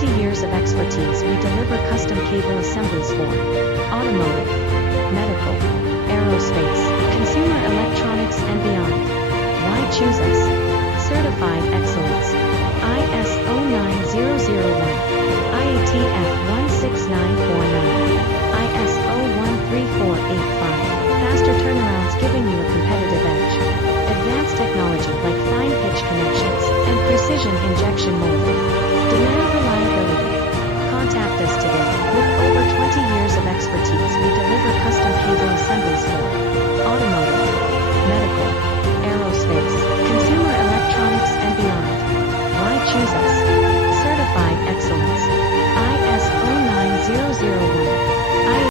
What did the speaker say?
20 years of expertise, we deliver custom cable assemblies for automotive, medical, aerospace, consumer electronics, and beyond. Why choose us? Certified excellence. IS 09001. IATF